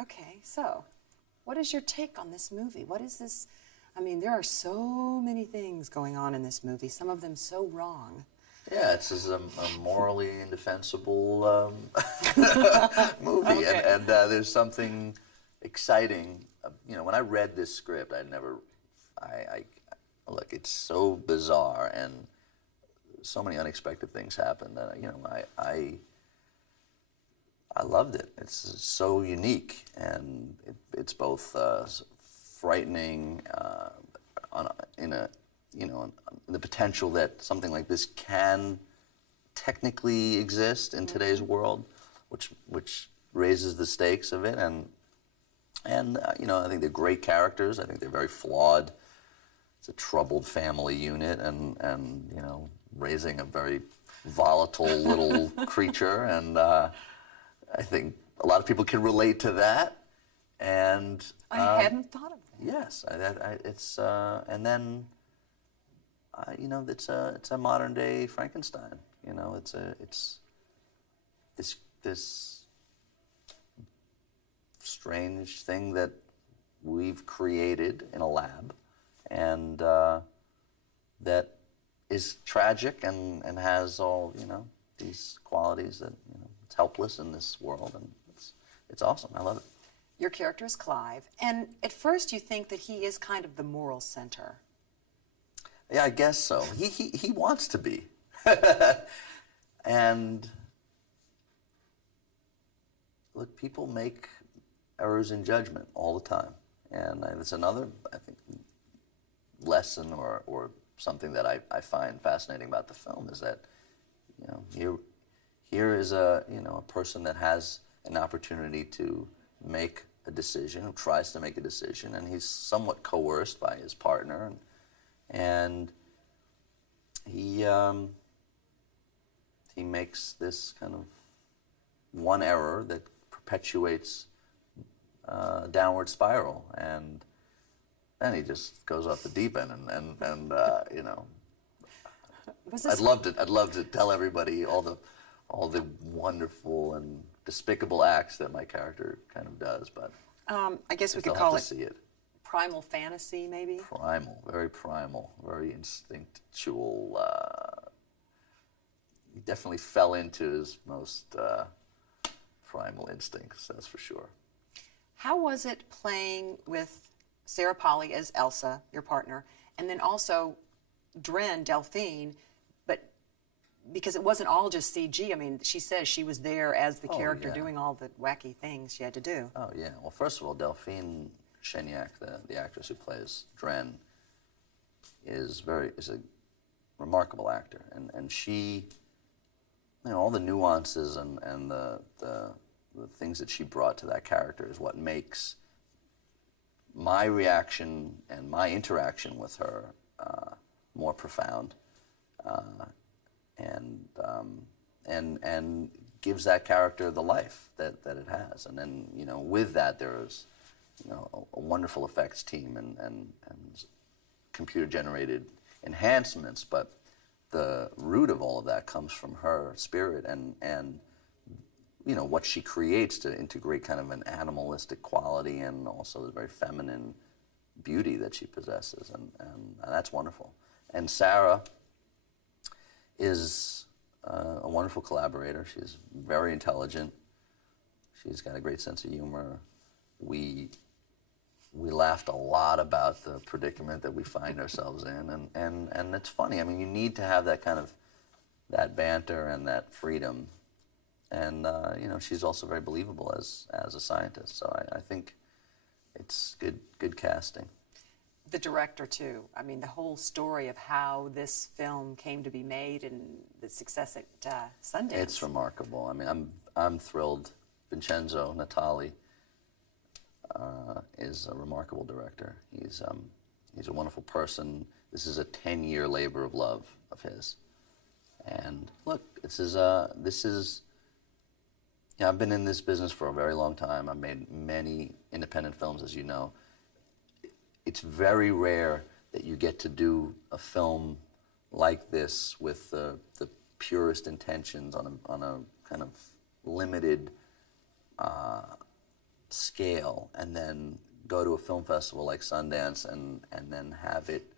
Okay, so what is your take on this movie? What is this? I mean, there are so many things going on in this movie, some of them so wrong. Yeah, it's a morally indefensible movie, Okay. and there's something exciting. You know, when I read this script, I look, it's so bizarre, and so many unexpected things happen that I loved it. It's so unique, and it's both frightening on the potential that something like this can technically exist in today's world, which raises the stakes of it, and I think they're great characters. I think they're very flawed. It's a troubled family unit, and raising a very volatile little creature, and I think a lot of people can relate to that. And I hadn't thought of that. yes, it's and then it's a modern day Frankenstein. It's this strange thing that we've created in a lab, and that is tragic and has all these qualities that it's helpless in this world, and it's awesome. I love it. Your character is Clive, and at first you think that he is kind of the moral center. Yeah, I guess so. He wants to be, and look, people make errors in judgment all the time, and it's another, I think, lesson or something that I find fascinating about the film is that here is a person that has an opportunity to make a decision, who tries to make a decision, and he's somewhat coerced by his partner, and he makes this kind of one error that perpetuates a downward spiral, and then he just goes off the deep end, and I'd love to tell everybody all the wonderful and despicable acts that my character kind of does, but I guess we could they'll call have it to see it. primal fantasy, maybe? Primal, very instinctual. He definitely fell into his most primal instincts, that's for sure. How was it playing with Sarah Polley as Elsa, your partner, and then also Dren, Delphine, but because it wasn't all just CG. I mean, she says she was there as the character doing all the wacky things she had to do. Oh, yeah. Well, first of all, Delphine Cheniac, the actress who plays Dren, is a remarkable actor, and she, all the nuances and the things that she brought to that character is what makes my reaction and my interaction with her more profound, and gives that character the life that it has. And then with that there's a wonderful effects team and computer generated enhancements, but the root of all of that comes from her spirit and what she creates to integrate kind of an animalistic quality and also the very feminine beauty that she possesses, and that's wonderful. And Sarah is a wonderful collaborator. She's very intelligent. She's got a great sense of humor. We laughed a lot about the predicament that we find ourselves in, and it's funny. I mean, you need to have that kind of that banter and that freedom, and she's also very believable as a scientist. So I think it's good casting. The director too. I mean, the whole story of how this film came to be made and the success at Sundance. It's remarkable. I mean, I'm thrilled. Vincenzo Natali is a remarkable director. He's a wonderful person. This is a 10-year labor of love of his. And look, I've been in this business for a very long time. I've made many independent films, as you know. It's very rare that you get to do a film like this with the purest intentions on a kind of limited scale and then go to a film festival like Sundance and then have it